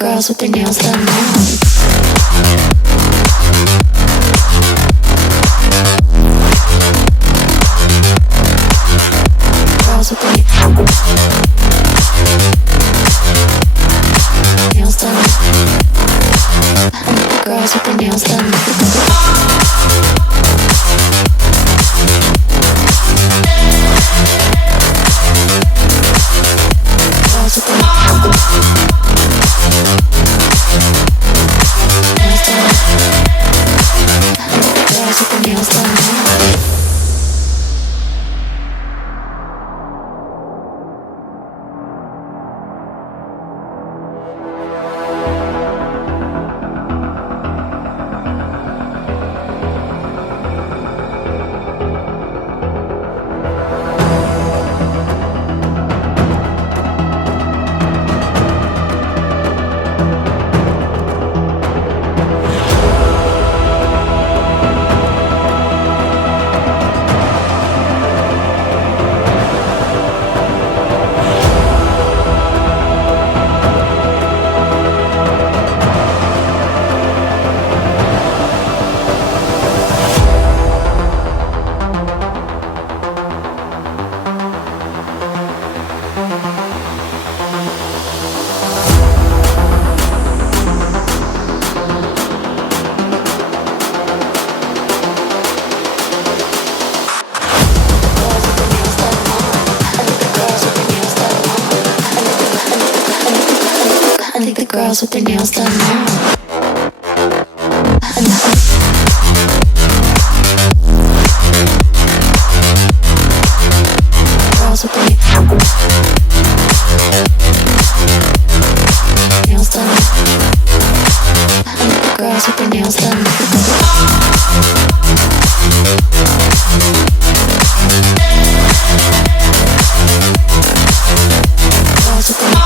girls with their nails done now. Girls with their nails done. Girls with their nails done. Girls with their nails done. Girls with their nails done now. Girls with their nails done. Girls with their nails done. Girls with their